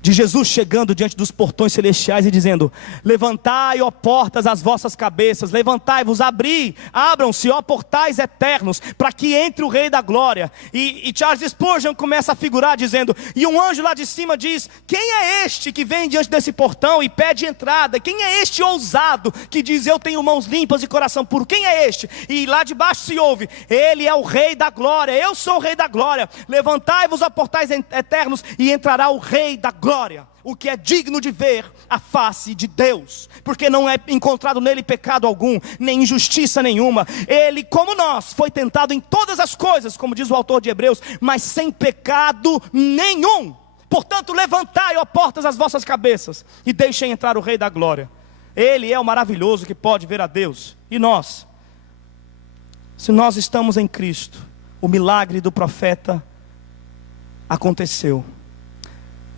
Jesus chegando diante dos portões celestiais e dizendo: levantai, ó portas, as vossas cabeças, levantai-vos, abram-se, ó portais eternos, para que entre o Rei da Glória. E Charles Spurgeon começa a figurar dizendo: e um anjo lá de cima diz: quem é este que vem diante desse portão e pede entrada? Quem é este ousado que diz: eu tenho mãos limpas e coração puro? Quem é este? E lá de baixo se ouve: ele é o Rei da Glória, eu sou o Rei da Glória. Levantai-vos, ó portais eternos, e entrará o Rei da Glória, o que é digno de ver a face de Deus, porque não é encontrado nele pecado algum, nem injustiça nenhuma. Ele, como nós, foi tentado em todas as coisas, como diz o autor de Hebreus, mas sem pecado nenhum. Portanto, levantai, ó portas, as vossas cabeças, e deixem entrar o Rei da Glória. Ele é o maravilhoso que pode ver a Deus. E nós, se nós estamos em Cristo, o milagre do profeta aconteceu.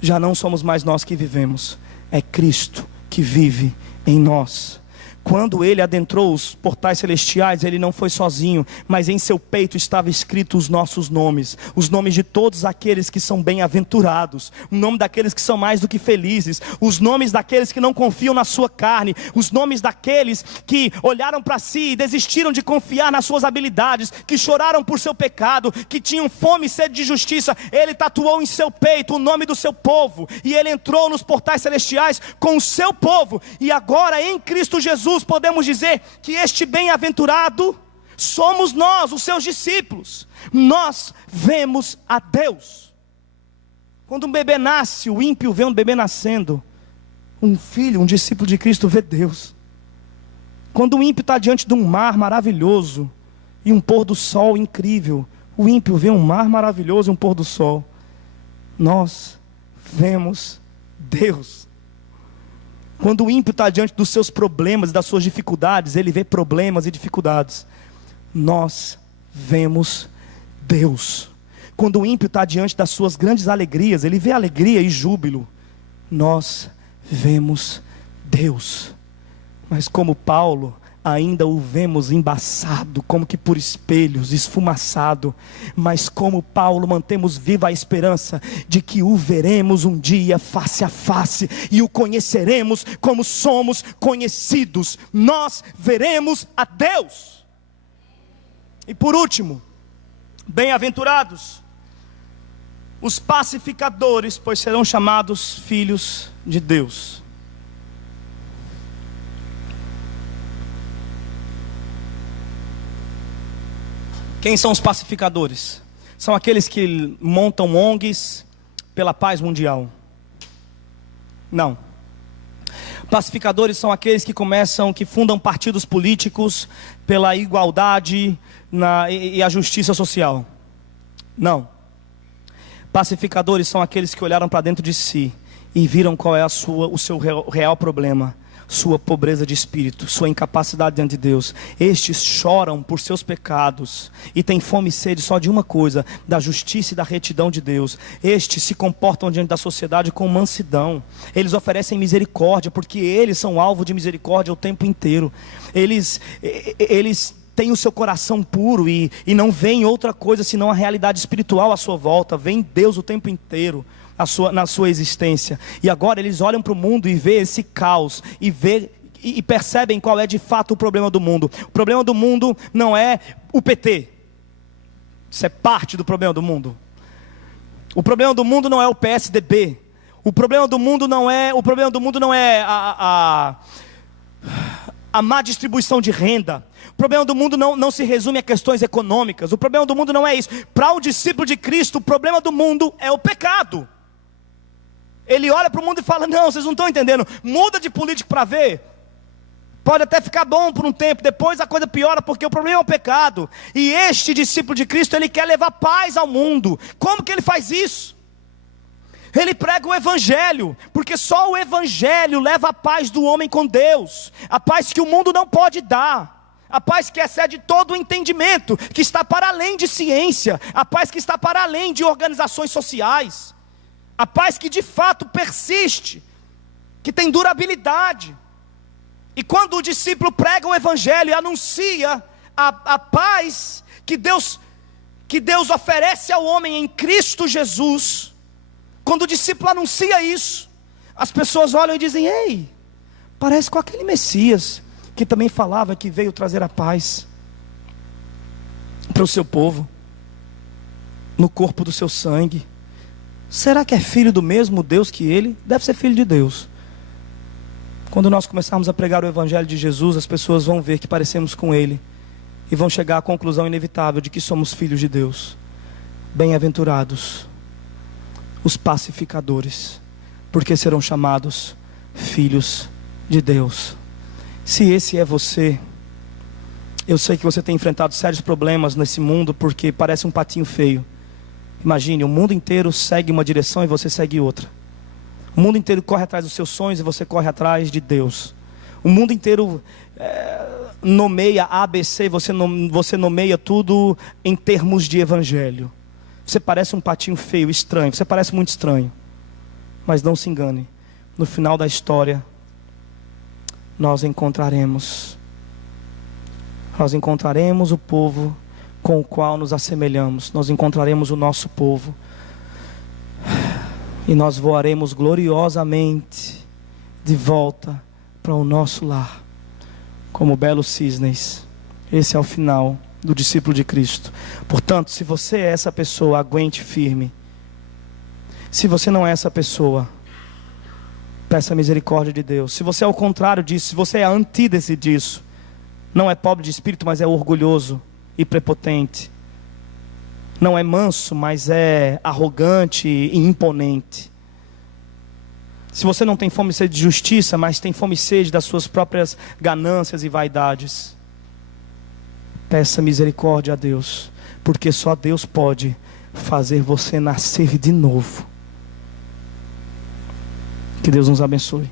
Já não somos mais nós que vivemos, é Cristo que vive em nós. Quando ele adentrou os portais celestiais, ele não foi sozinho, mas em seu peito estava escrito os nossos nomes, os nomes de todos aqueles que são bem-aventurados, o nome daqueles que são mais do que felizes, os nomes daqueles que não confiam na sua carne, os nomes daqueles que olharam para si e desistiram de confiar nas suas habilidades, que choraram por seu pecado, que tinham fome e sede de justiça. Ele tatuou em seu peito o nome do seu povo, e ele entrou nos portais celestiais com o seu povo. E agora em Cristo Jesus podemos dizer que este bem-aventurado somos nós, os seus discípulos. Nós vemos a Deus. Quando um bebê nasce, o ímpio vê um bebê nascendo. Um filho, um discípulo de Cristo vê Deus. Quando o ímpio está diante de um mar maravilhoso e um pôr do sol incrível, o ímpio vê um mar maravilhoso e um pôr do sol. Nós vemos Deus. Quando o ímpio está diante dos seus problemas e das suas dificuldades, ele vê problemas e dificuldades. Nós vemos Deus. Quando o ímpio está diante das suas grandes alegrias, ele vê alegria e júbilo. Nós vemos Deus. Mas como Paulo, ainda o vemos embaçado, como que por espelhos, esfumaçado. Mas como Paulo, mantemos viva a esperança de que o veremos um dia face a face, e o conheceremos como somos conhecidos. Nós veremos a Deus. E por último, bem-aventurados os pacificadores, pois serão chamados filhos de Deus. Quem são os pacificadores? São aqueles que montam ONGs pela paz mundial? Não. Pacificadores são aqueles que fundam partidos políticos pela igualdade e a justiça social? Não. Pacificadores são aqueles que olharam para dentro de si e viram qual é o seu real problema. Sua pobreza de espírito, sua incapacidade diante de Deus. Estes choram por seus pecados e têm fome e sede só de uma coisa: da justiça e da retidão de Deus. Estes se comportam diante da sociedade com mansidão. Eles oferecem misericórdia, porque eles são alvo de misericórdia o tempo inteiro. Eles têm o seu coração puro e não veem outra coisa senão a realidade espiritual à sua volta. Vem Deus o tempo inteiro na sua existência. E agora eles olham para o mundo e vê esse caos e percebem qual é de fato o problema do mundo. O problema do mundo não é o PT. Isso é parte do problema do mundo. O problema do mundo não é o PSDB. O problema do mundo não é a má distribuição de renda. O problema do mundo não se resume a questões econômicas. O problema do mundo não é isso. Para o discípulo de Cristo, o problema do mundo é o pecado. Ele olha para o mundo e fala: não, vocês não estão entendendo. Muda de político para ver. Pode até ficar bom por um tempo, depois a coisa piora, porque o problema é o pecado. E este discípulo de Cristo, ele quer levar paz ao mundo. Como que ele faz isso? Ele prega o Evangelho, porque só o Evangelho leva a paz do homem com Deus, a paz que o mundo não pode dar, a paz que excede todo o entendimento, que está para além de ciência, a paz que está para além de organizações sociais, a paz que de fato persiste, que tem durabilidade. E quando o discípulo prega o Evangelho e anuncia a paz que Deus oferece ao homem em Cristo Jesus, quando o discípulo anuncia isso, as pessoas olham e dizem: ei, parece com aquele Messias que também falava que veio trazer a paz para o seu povo, no corpo do seu sangue. Será que é filho do mesmo Deus que ele? Deve ser filho de Deus. Quando nós começarmos a pregar o Evangelho de Jesus, as pessoas vão ver que parecemos com Ele e vão chegar à conclusão inevitável de que somos filhos de Deus. Bem-aventurados os pacificadores, porque serão chamados filhos de Deus. Se esse é você, eu sei que você tem enfrentado sérios problemas nesse mundo, porque parece um patinho feio. Imagine, o mundo inteiro segue uma direção e você segue outra. O mundo inteiro corre atrás dos seus sonhos e você corre atrás de Deus. O mundo inteiro nomeia ABC, você nomeia tudo em termos de Evangelho. Você parece um patinho feio, estranho, você parece muito estranho. Mas não se engane, no final da história, nós encontraremos o povo com o qual nos assemelhamos. Nós encontraremos o nosso povo. E nós voaremos gloriosamente de volta para o nosso lar, como belos cisnes. Esse é o final do discípulo de Cristo. Portanto, se você é essa pessoa, aguente firme. Se você não é essa pessoa, peça a misericórdia de Deus. Se você é o contrário disso, se você é a antítese disso, não é pobre de espírito, mas é orgulhoso e prepotente, não é manso, mas é arrogante e imponente. Se você não tem fome e sede de justiça, mas tem fome e sede das suas próprias ganâncias e vaidades, peça misericórdia a Deus, porque só Deus pode fazer você nascer de novo. Que Deus nos abençoe.